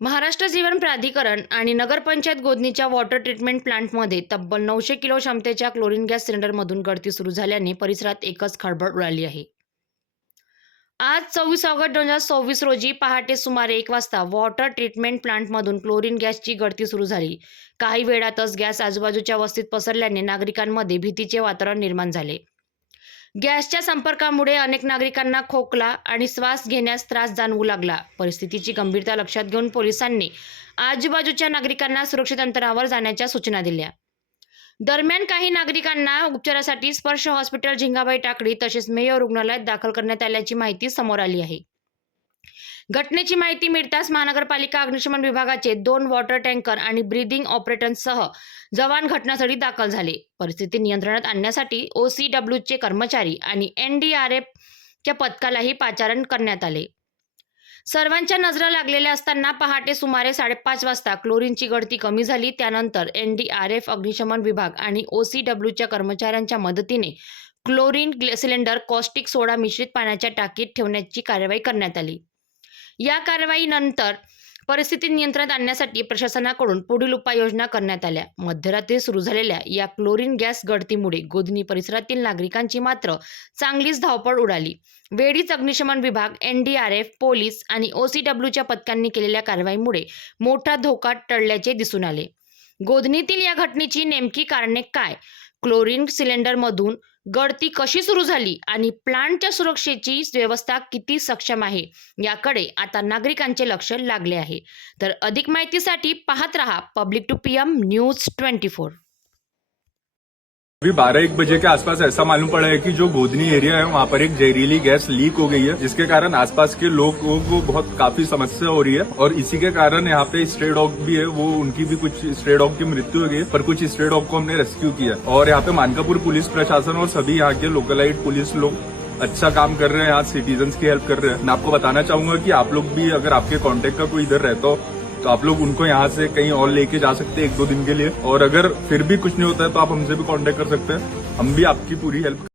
महाराष्ट्र जीवन प्राधिकरण आणि नगरपंचायत गोदनीच्या water treatment प्लांटमध्ये तब्बल 900 किलो क्षमतेच्या क्लोरीन गॅस सिलेंडरमधून गळती सुरू झाल्याने परिसरात एकच खळबळ उडाली आहे। आज 24 ऑगस्ट 2024 रोजी पहाटे सुमारे 1 वाजता वॉटर ट्रीटमेंट प्लांटमधून क्लोरीन गॅसची गळती सुरू झाली। काही वेळातच गॅस आजूबाजूच्या वस्तीत पसरल्याने नागरिकांमध्ये भीतीचे वातावरण निर्माण झाले। गॅसच्या संपर्कामुळे अनेक नागरिकांना खोकला आणि श्वास घेण्यास त्रास जाणवू लागला। परिस्थितीची गंभीरता लक्षात घेऊन पोलिसांनी आजूबाजूच्या नागरिकांना सुरक्षित अंतरावर जाण्याच्या सूचना दिल्या। दरम्यान काही नागरिकांना उपचारासाठी स्पर्श हॉस्पिटल झिंगाबाई टाकळी तसेच मेयो रुग्णालयात दाखल करण्यात आल्याची माहिती समोर आली आहे। घटनेची माहिती मिळताच महानगरपालिका अग्निशमन विभागाचे 2 वॉटर टँकर आणि ब्रीदिंग ऑपरेटर्ससह जवान घटनास्थळी दाखल झाले। परिस्थिती नियंत्रणात आणण्यासाठी OCWचे कर्मचारी आणि NDRFच्या पथकालाही पाचारण करण्यात आले। सर्वांच्या नजरा लागलेल्या असताना पहाटे सुमारे 5:30 वाजता क्लोरीनची गळती कमी झाली। त्यानंतर NDRF, अग्निशमन विभाग आणि OCWच्या कर्मचाऱ्यांच्या मदतीने क्लोरीन सिलेंडर कॉस्टिक सोडा मिश्रित पाण्याच्या टाकीत ठेवण्याची कार्यवाही करण्यात आली। या कारवाईनंतर परिस्थिती नियंत्रणात आणण्यासाठी प्रशासनाकडून पुढील उपाययोजना करण्यात आल्या। मध्यरात्री सुरू झालेल्या या क्लोरीन गॅस गळतीमुळे गोदनी परिसरातील नागरिकांची मात्र चांगलीच धावपळ उडाली। वेळीच अग्निशमन विभाग, NDRF, पोलीस आणि OCWच्या पथकांनी केलेल्या कारवाईमुळे मोठा धोका टळल्याचे दिसून आले। गोदनीतील या घटनेची नेमकी कारणे काय, क्लोरीन सिलेंडरमधून गळती कशी सुरू झाली आणि प्लांटच्या सुरक्षेची व्यवस्था किती सक्षम आहे याकडे आता नागरिकांचे लक्ष लागले आहे। तर अधिक माहितीसाठी पाहत रहा पब्लिक टू PM न्यूज 24। अभी 12-1 बजे के आसपास ऐसा मालूम पड़ा है कि जो गोदनी एरिया है वहाँ पर एक जहरीली गैस लीक हो गई है, जिसके कारण आसपास के लोगों को बहुत काफी समस्या हो रही है। और इसी के कारण यहाँ पे स्ट्रे डॉग भी है, वो उनकी भी कुछ स्ट्रे डॉग की मृत्यु हो गई है, पर कुछ स्ट्रे डॉग को हमने रेस्क्यू किया। और यहाँ पे मानकापुर पुलिस प्रशासन और सभी यहाँ के लोकलाइट पुलिस लोग अच्छा काम कर रहे हैं, यहाँ सिटीजन्स की हेल्प कर रहे हैं। मैं आपको बताना चाहूंगा कि आप लोग भी अगर आपके कॉन्टेक्ट का कोई इधर रहता हो तो आप लोग उनको यहाँ से कहीं और लेके जा सकते हैं 1-2 दिन के लिए। और अगर फिर भी कुछ नहीं होता है तो आप हमसे भी कांटेक्ट कर सकते हैं, हम भी आपकी पूरी हेल्प